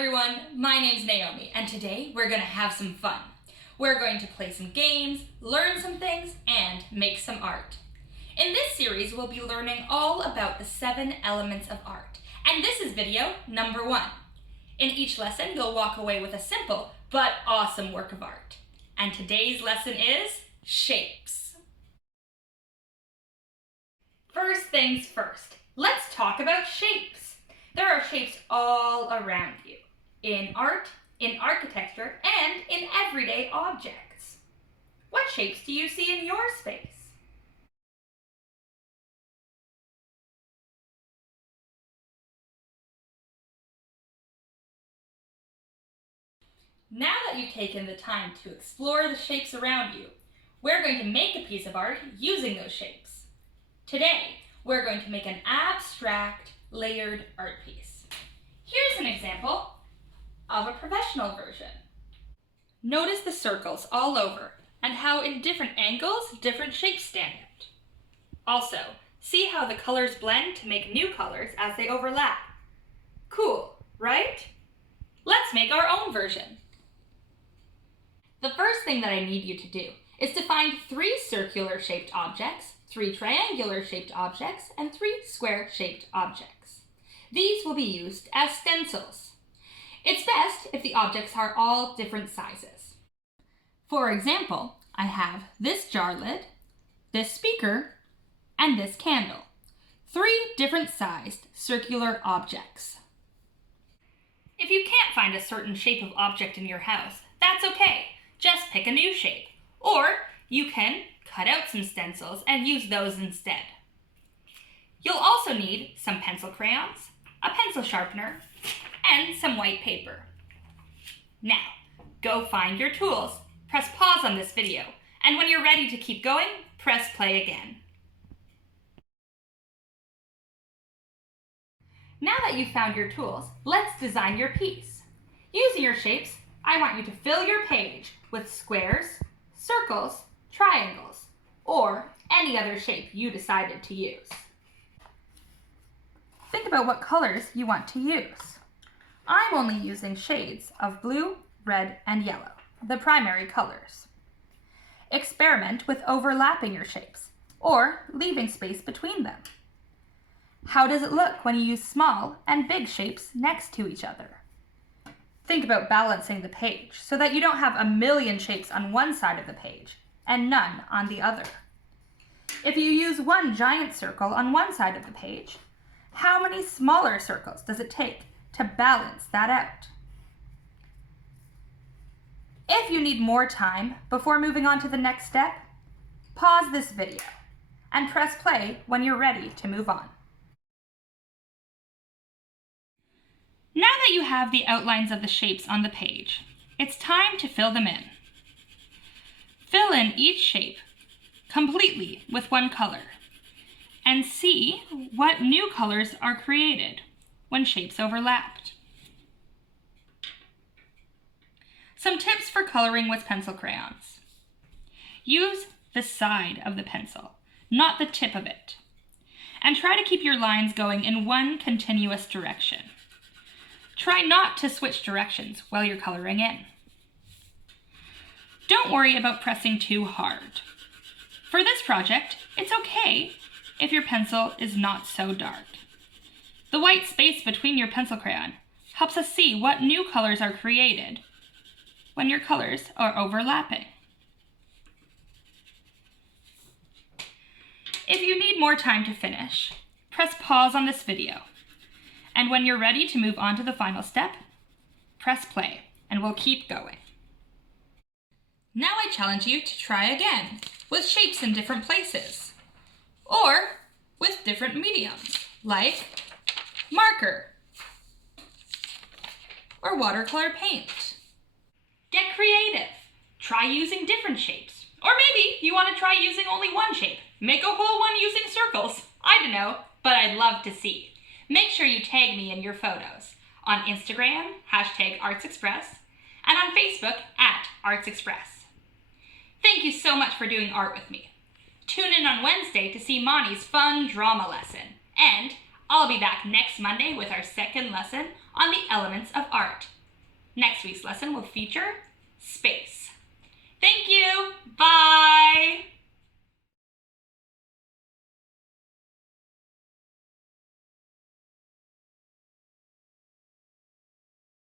everyone, my name's Naomi, and today we're going to have some fun. We're going to play some games, learn some things, and make some art. In this series, we'll be learning all about the 7 elements of art, and this is video number 1. In each lesson, you'll walk away with a simple but awesome work of art. And today's lesson is shapes. First things first, let's talk about shapes. There are shapes all around you, in art, in architecture, and in everyday objects. What shapes do you see in your space? Now that you've taken the time to explore the shapes around you, we're going to make a piece of art using those shapes. Today, we're going to make an abstract, layered art piece. Here's an example of a professional version. Notice the circles all over and how in different angles, different shapes stand out. Also, see how the colors blend to make new colors as they overlap. Cool, right? Let's make our own version. The first thing that I need you to do is to find 3 circular shaped objects, 3 triangular shaped objects, and 3 square shaped objects. These will be used as stencils. It's best if the objects are all different sizes. For example, I have this jar lid, this speaker, and this candle. 3 different sized circular objects. If you can't find a certain shape of object in your house, that's okay. Just pick a new shape. Or you can cut out some stencils and use those instead. You'll also need some pencil crayons, a pencil sharpener, and some white paper. Now, go find your tools, press pause on this video, and when you're ready to keep going, press play again. Now that you've found your tools, let's design your piece. Using your shapes, I want you to fill your page with squares, circles, triangles, or any other shape you decided to use. Think about what colors you want to use. I'm only using shades of blue, red, and yellow, the primary colors. Experiment with overlapping your shapes, or leaving space between them. How does it look when you use small and big shapes next to each other? Think about balancing the page so that you don't have a million shapes on one side of the page and none on the other. If you use one giant circle on one side of the page, how many smaller circles does it take to balance that out? If you need more time before moving on to the next step, pause this video and press play when you're ready to move on. Now that you have the outlines of the shapes on the page, it's time to fill them in. Fill in each shape completely with one color and see what new colors are created when shapes overlapped. Some tips for coloring with pencil crayons. Use the side of the pencil, not the tip of it, and try to keep your lines going in one continuous direction. Try not to switch directions while you're coloring in. Don't worry about pressing too hard. For this project, it's okay if your pencil is not so dark. The white space between your pencil crayon helps us see what new colors are created when your colors are overlapping. If you need more time to finish, press pause on this video. And when you're ready to move on to the final step, press play, and we'll keep going. Now I challenge you to try again, with shapes in different places, or with different mediums, like marker, or watercolor paint. Get creative. Try using different shapes. Or maybe you want to try using only one shape. Make a whole one using circles. I don't know, but I'd love to see. Make sure you tag me in your photos on Instagram, #ArtsExpress, and on Facebook @ArtsExpress. Thank you so much for doing art with me. Tune in on Wednesday to see Mani's fun drama lesson, and I'll be back next Monday with our second lesson on the elements of art. Next week's lesson will feature space. Thank you. Bye.